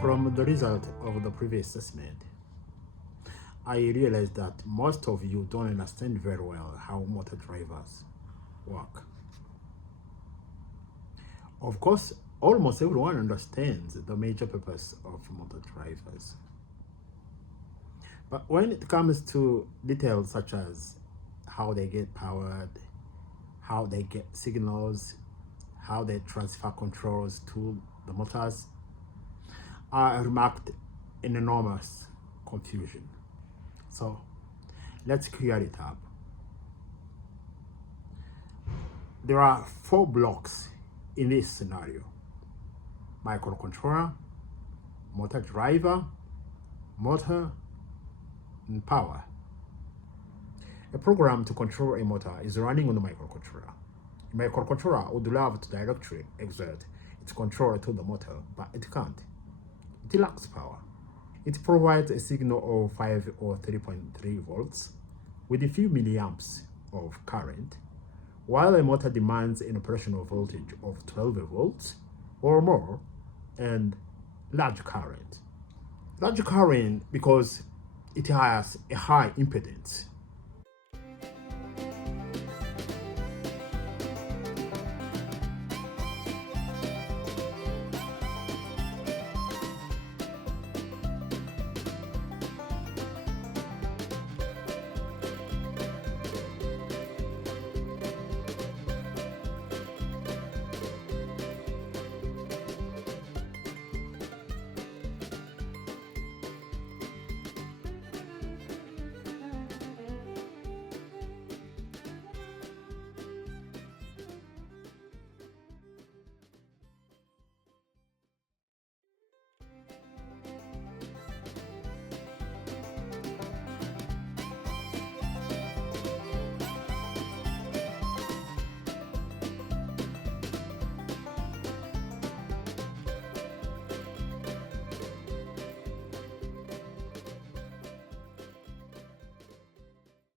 From the result of the previous assessment, I realized that most of you don't understand very well how motor drivers work. Of course, almost everyone understands the major purpose of motor drivers. But when it comes to details such as how they get powered, how they get signals, how they transfer controls to the motors, I remarked an enormous confusion. So let's clear it up. There are 4 blocks in this scenario: microcontroller, motor driver, motor, and power. A program to control a motor is running on the microcontroller. A microcontroller would love to directly exert its control to the motor, but it can't. It lacks power. It provides a signal of 5 or 3.3 volts with a few milliamps of current, while a motor demands an operational voltage of 12 volts or more and large current. Large current because it has a high impedance.